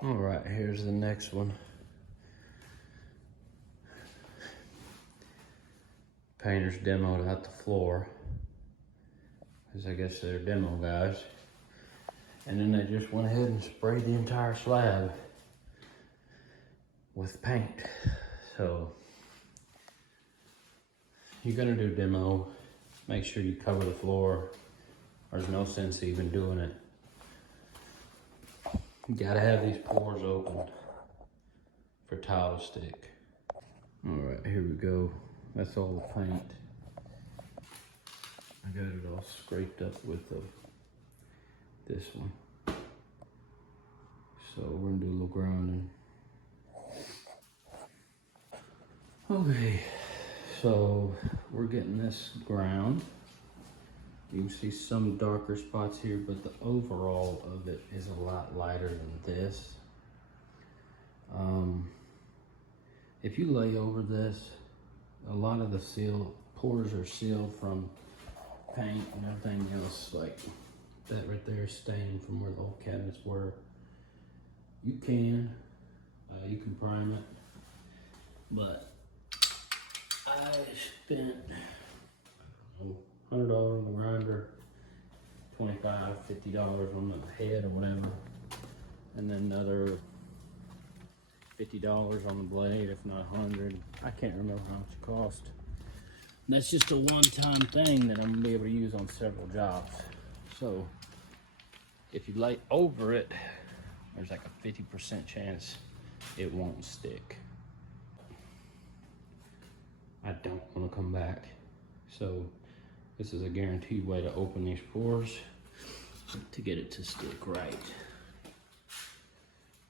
All right, here's the next one. Painters demoed out the floor, because I guess they're demo guys. And then they just went ahead and sprayed the entire slab with paint. So you're gonna do demo, make sure you cover the floor. There's no sense even doing it. You gotta have these pores open for tile to stick. All right, here we go. That's all the paint. I got it all scraped up with this one. So we're gonna do a little grinding. Okay, so we're getting this ground. You can see some darker spots here, but the overall of it is a lot lighter than this. If you lay over this, a lot of the pores are sealed from paint and everything else, like that right there is stained from where the old cabinets were. You can prime it, but I spent $100 on the grinder, $25, $50 on the head or whatever, and then another $50 on the blade, if not 100. I can't remember how much it cost. That's just a one-time thing that I'm gonna be able to use on several jobs. So if you lay over it, there's like a 50% chance it won't stick. I don't want to come back. So this is a guaranteed way to open these pores to get it to stick right.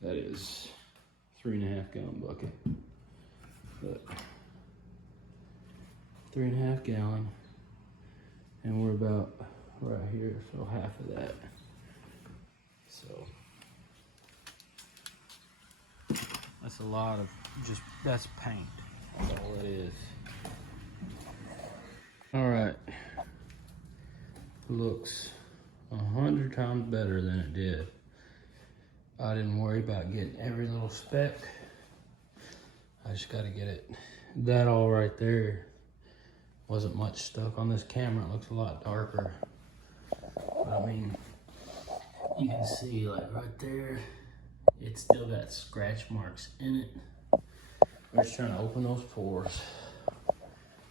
That is 3.5 gallon bucket. But 3.5 gallon, and we're about right here, so half of that. So that's a lot of that's paint. That's all it is. All right, looks 100 times better than it did. I didn't worry about getting every little speck. I just got to get it. That all right there wasn't much stuck on this camera. It looks a lot darker. But I mean, you can see like right there, it's still got scratch marks in it. We're just trying to open those pores.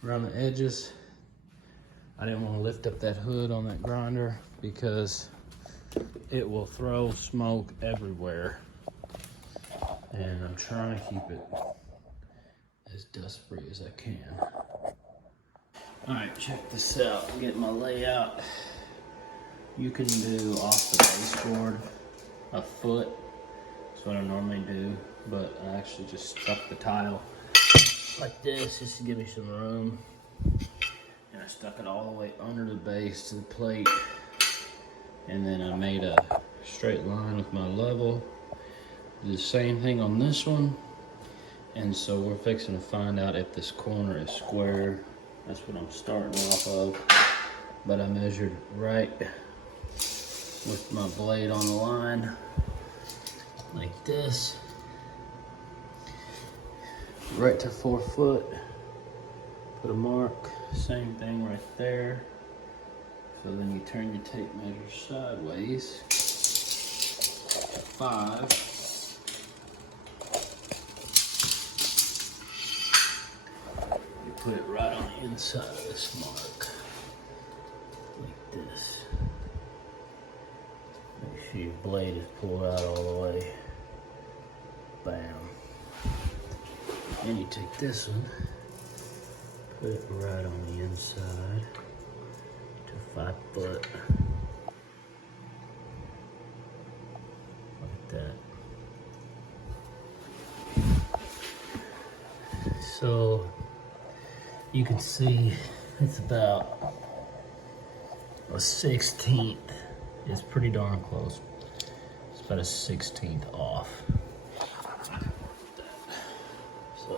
Around the edges, I didn't want to lift up that hood on that grinder because it will throw smoke everywhere. And I'm trying to keep it as dust free as I can. All right, check this out. I'm getting my layout. You can do off the baseboard a foot. That's what I normally do, but I actually just stuck the tile like this just to give me some room. And I stuck it all the way under the base to the plate. And then I made a straight line with my level. Do the same thing on this one. And so we're fixing to find out if this corner is square. That's what I'm starting off of. But I measured right with my blade on the line, like this. Right to 4 foot. Put a mark, same thing right there. So then you turn your tape measure sideways to 5. You put it right on the inside of this mark, like this. Make sure your blade is pulled out all the way. Bam. Then you take this one, put it right on the inside to 5 foot. Like that. So you can see it's about a 1/16. It's pretty darn close. It's about a 1/16 off. So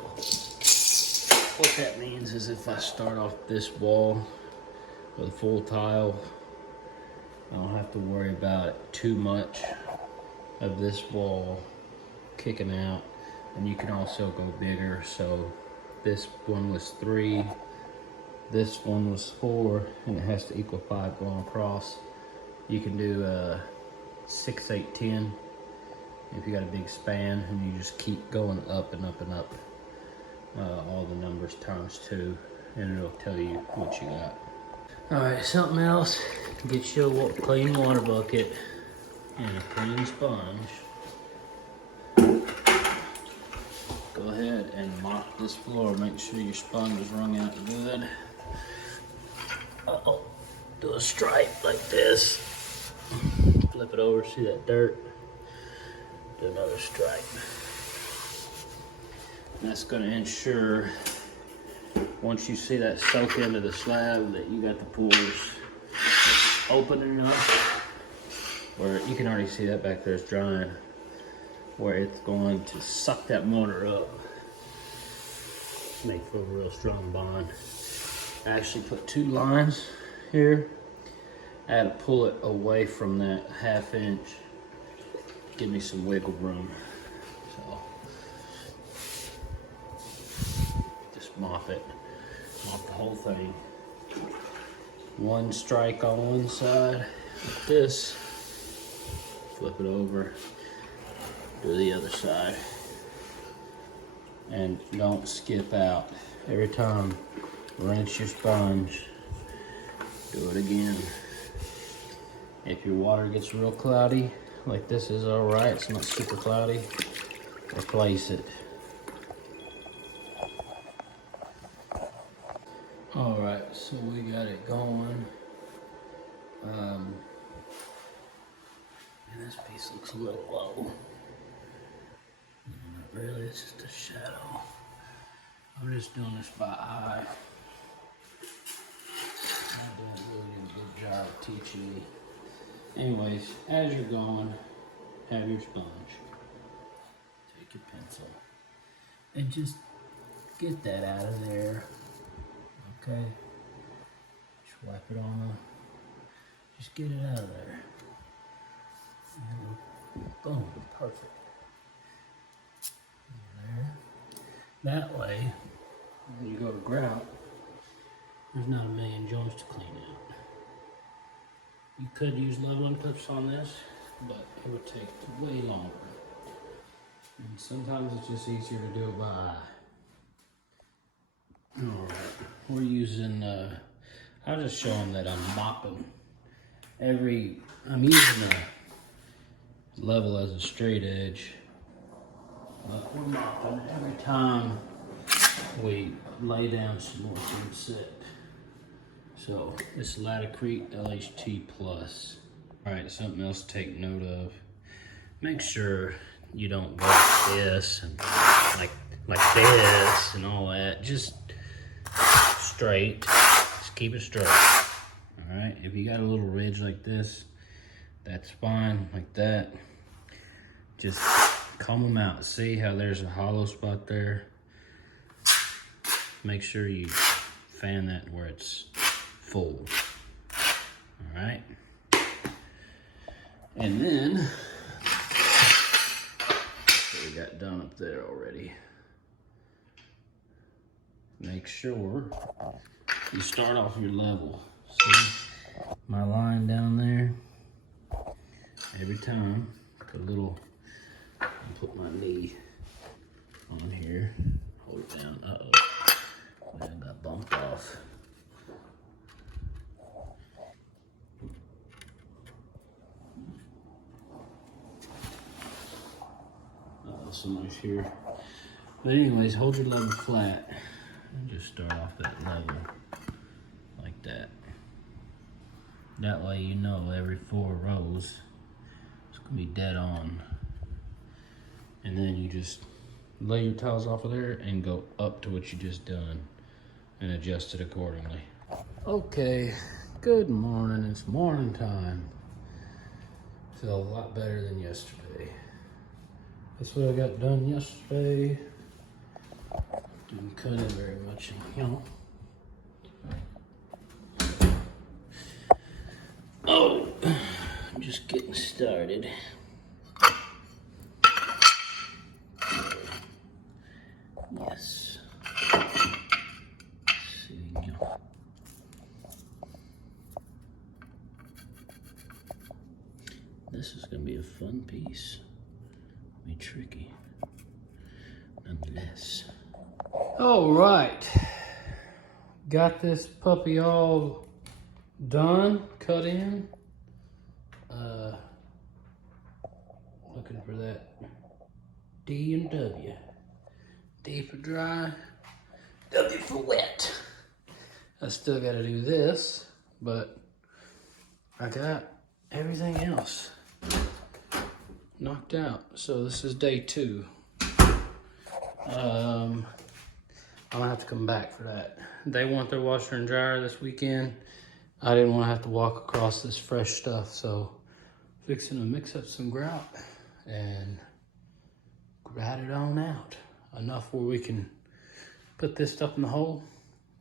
what that means is if I start off this wall with a full tile, I don't have to worry about too much of this wall kicking out, and you can also go bigger. So this one was 3, this one was 4, and it has to equal 5 going across. You can do 6, 8, 10 if you got a big span, and you just keep going up and up and up. All the numbers times 2, and it'll tell you what you got. All right, something else. Get you a clean water bucket and a clean sponge. Go ahead and mop this floor. Make sure your sponge is wrung out good. Uh-oh. Do a stripe like this. Flip it over, see that dirt? Do another stripe. And that's gonna ensure, once you see that soak into the slab, that you got the pores open enough where you can already see that back there is drying, where it's going to suck that mortar up, make for a real strong bond. I actually put 2 lines here. I had to pull it away from that 1/2 inch, give me some wiggle room. So just mop it, mop the whole thing. 1 strike on one side, like this. Flip it over, do the other side, and don't skip out. Every time, rinse your sponge, do it again. If your water gets real cloudy, like this is all right, it's not super cloudy, replace it. All right, so we got it going. And this piece looks a little low. Not really, it's just a shadow. I'm just doing this by eye. I'm doing really a good job of teaching me. Anyways, as you're going, have your sponge. Take your pencil and just get that out of there. Okay? Just wipe it on. Just get it out of there. And boom, perfect. There. That way, when you go to grout, there's not a million joints to clean out. You could use leveling clips on this, but it would take way longer. And sometimes it's just easier to do it by eye. Alright, we're using, I'll just show them that I'm mopping. I'm using a level as a straight edge, but we're mopping every time we lay down some more sunset. So it's Latacrete LHT Plus. All right, something else to take note of. Make sure you don't go like this and like this and all that. Just straight. Just keep it straight. All right. If you got a little ridge like this, that's fine. Like that. Just comb them out. See how there's a hollow spot there? Make sure you fan that where it's full. All right. And then, what we got done up there already. Make sure you start off your level. See my line down there? Every time, put put my knee on here, hold it down. Uh-oh, I got bumped off. Somebody's here. But anyways, hold your level flat and just start off that level like that. That way you know every 4 rows it's gonna be dead on. And then you just lay your tiles off of there and go up to what you just done and adjust it accordingly. Okay, good morning. It's morning time. Feel a lot better than yesterday. That's what I got done yesterday. Didn't cut in very much, you know. Oh, I'm just getting started. fun piece. Be tricky, nonetheless. All right, got this puppy all done, cut in. Looking for that D and W. D for dry, W for wet. I still gotta do this, but I got everything else knocked out. So this is day 2. I'm gonna have to come back for that. They want their washer and dryer this weekend. I didn't want to have to walk across this fresh stuff, so fixing to mix up some grout and grout it on out. Enough where we can put this stuff in the hole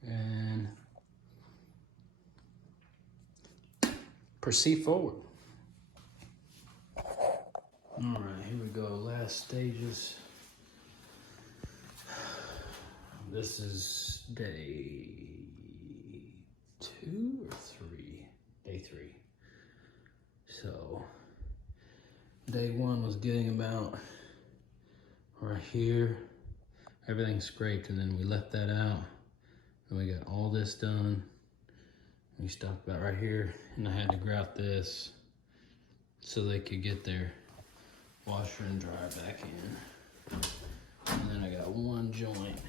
and proceed forward. All right, here we go, last stages. This is day 2 or 3? Day 3. So, day 1 was getting about right here. Everything scraped, and then we left that out. And we got all this done. We stopped about right here, and I had to grout this so they could get their washer and dryer back in. And then I got one joint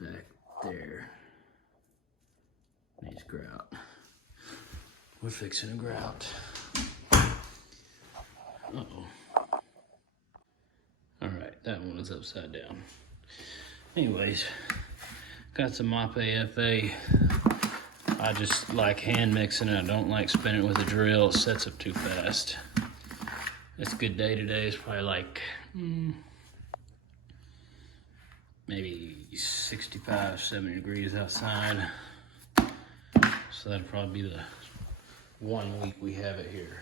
back there. Needs grout. We're fixing to grout. Uh-oh. All right, that one is upside down. Anyways, got some Mop AFA. I just like hand mixing it. I don't like spinning it with a drill. It sets up too fast. It's a good day today. It's probably like maybe 65, 70 degrees outside. So that'll probably be the 1 week we have it here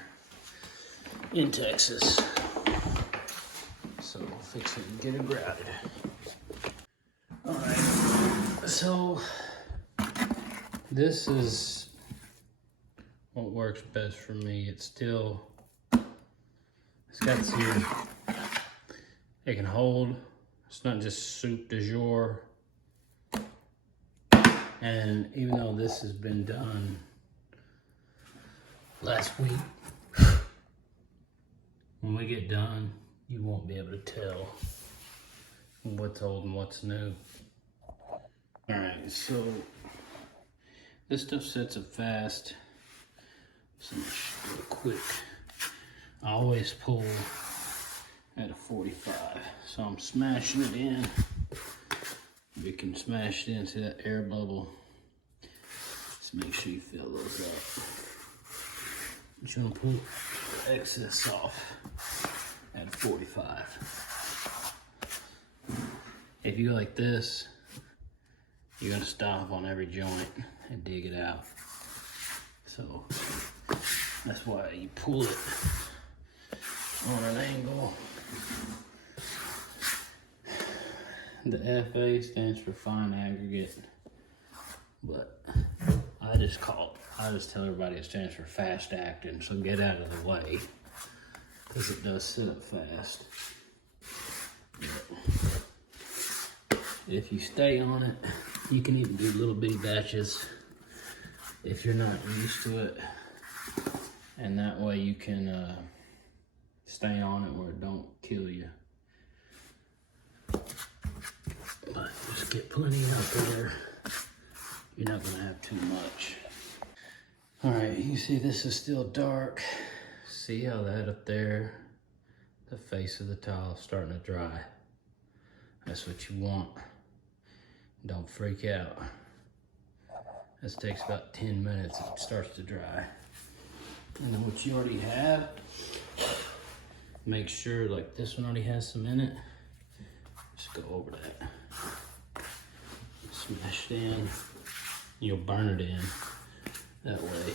in Texas. So we'll fix it and get it grouted. All right, so this is what works best for me. It's got here, it can hold. It's not just soup du jour. And even though this has been done last week, when we get done, you won't be able to tell what's old and what's new. All right, so this stuff sets up fast. So much real quick. I always pull at a 45. So I'm smashing it in. We can smash it into that air bubble. Just make sure you fill those up. But you want to pull the excess off at 45. If you go like this, you're gonna stop on every joint and dig it out. So that's why you pull it on an angle. The FA stands for fine aggregate, but I just tell everybody it stands for fast acting, so get out of the way, because it does sit up fast. But if you stay on it, you can even do little bitty batches if you're not used to it, and that way you can stay on it where it don't kill you. But just get plenty up there. You're not gonna have too much. All right, you see this is still dark. See how that up there, the face of the tile is starting to dry. That's what you want. Don't freak out. This takes about 10 minutes, it starts to dry. And then what you already have, make sure, like this one already has some in it. Just go over that. Smash it in. You'll burn it in. That way,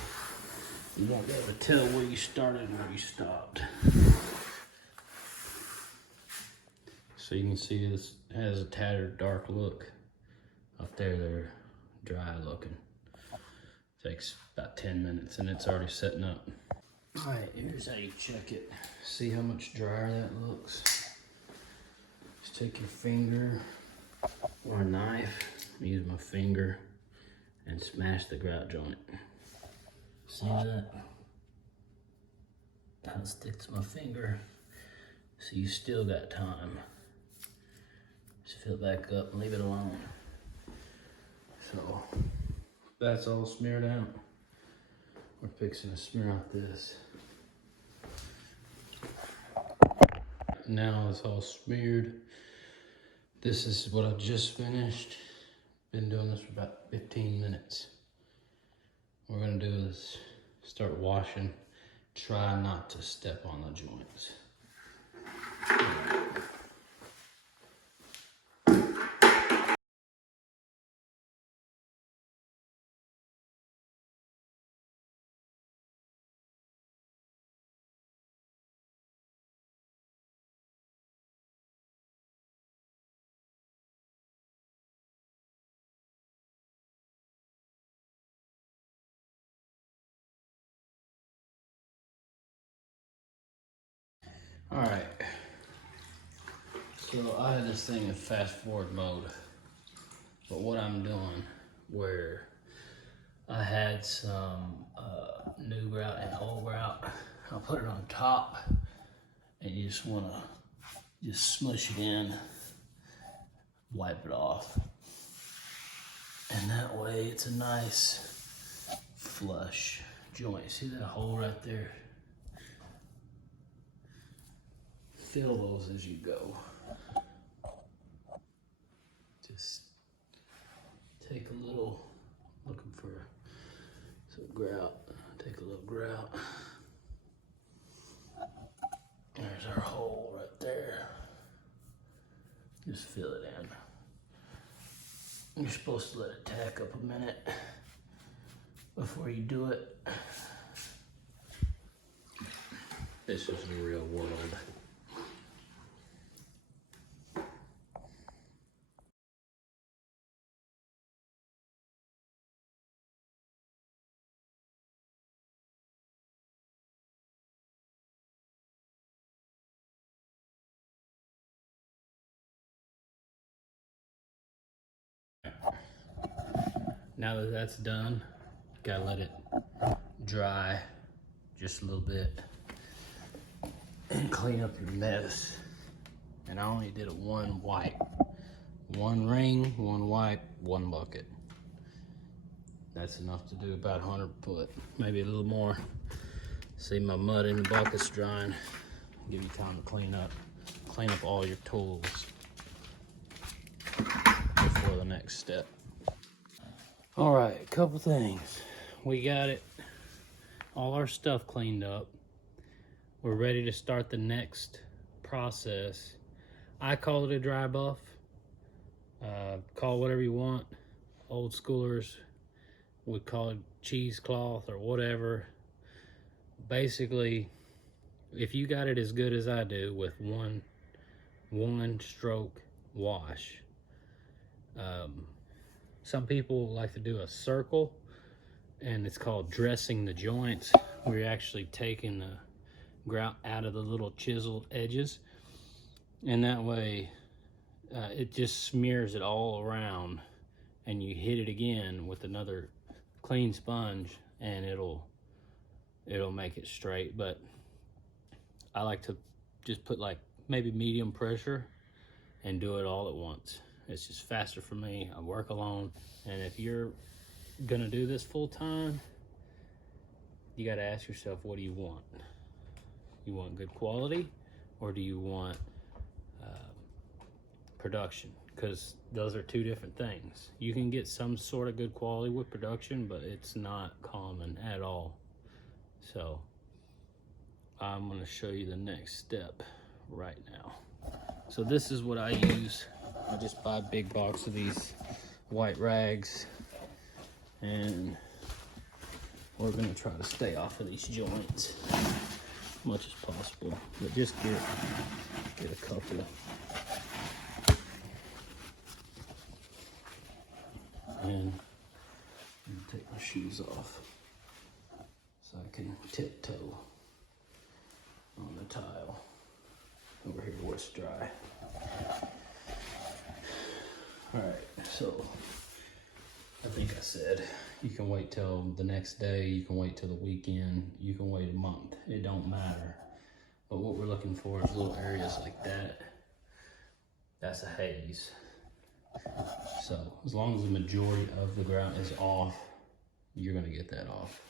you won't be able to tell where you started and where you stopped. So you can see this has a tattered, dark look. Up there, they're dry looking. Takes about 10 minutes and it's already setting up. All right, here's how you check it. See how much drier that looks? Just take your finger or a knife, use my finger, and smash the grout joint. See that? How it sticks to my finger. So you still got time. Just fill it back up and leave it alone. So that's all smeared out. We're fixing to smear out this. Now it's all smeared. This is what I just finished. Been doing this for about 15 minutes. What we're gonna do is start washing. Try not to step on the joints. All right. So I had this thing in fast forward mode, but what I'm doing, where I had some new grout and old grout, I'll put it on top, and you just wanna smush it in, wipe it off, and that way it's a nice flush joint. See that hole right there? Fill those as you go. Just take a little, looking for some grout, take a little grout. There's our hole right there. Just fill it in. You're supposed to let it tack up a minute before you do it. This is the real world. Now that that's done, gotta let it dry just a little bit and clean up your mess. And I only did it one wipe. One ring, one wipe, one bucket. That's enough to do about 100 foot, maybe a little more. See my mud in the bucket's drying. Give you time to clean up all your tools before the next step. All right, a couple things. We got it, all our stuff cleaned up. We're ready to start the next process. I call it a dry buff. Call it whatever you want. Old schoolers would call it cheesecloth or whatever. Basically, if you got it as good as I do with one stroke wash, some people like to do a circle, and it's called dressing the joints, where you're actually taking the grout out of the little chiseled edges, and that way it just smears it all around, and you hit it again with another clean sponge, and it'll make it straight. But I like to just put like maybe medium pressure and do it all at once. It's just faster for me. I work alone, and if you're gonna do this full time, you gotta ask yourself, what do you want? You want good quality, or do you want production? Because those are two different things. You can get some sort of good quality with production, but it's not common at all. So I'm gonna show you the next step right now. So this is what I use. I just buy a big box of these white rags, and we're gonna try to stay off of these joints as much as possible, but just get a couple. And I'm gonna take my shoes off so I can tiptoe. over here where it's dry. All right, so I think I said you can wait till the next day, you can wait till the weekend, you can wait a month. It don't matter. But what we're looking for is little areas like that. That's a haze. So as long as the majority of the ground is off, you're gonna get that off.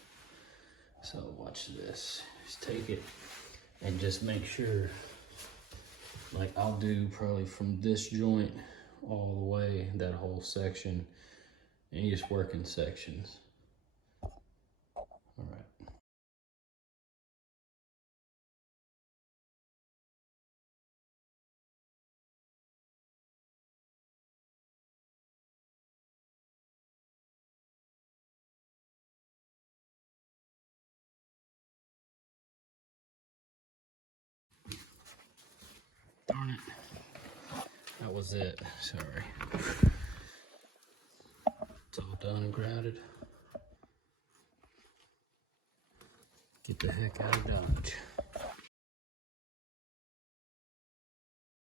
So watch this. Just take it and just make sure, like I'll do probably from this joint all the way, that whole section, and you just work in sections. All right. Darn it. That was it. Sorry. It's all done and grouted. Get the heck out of Dodge.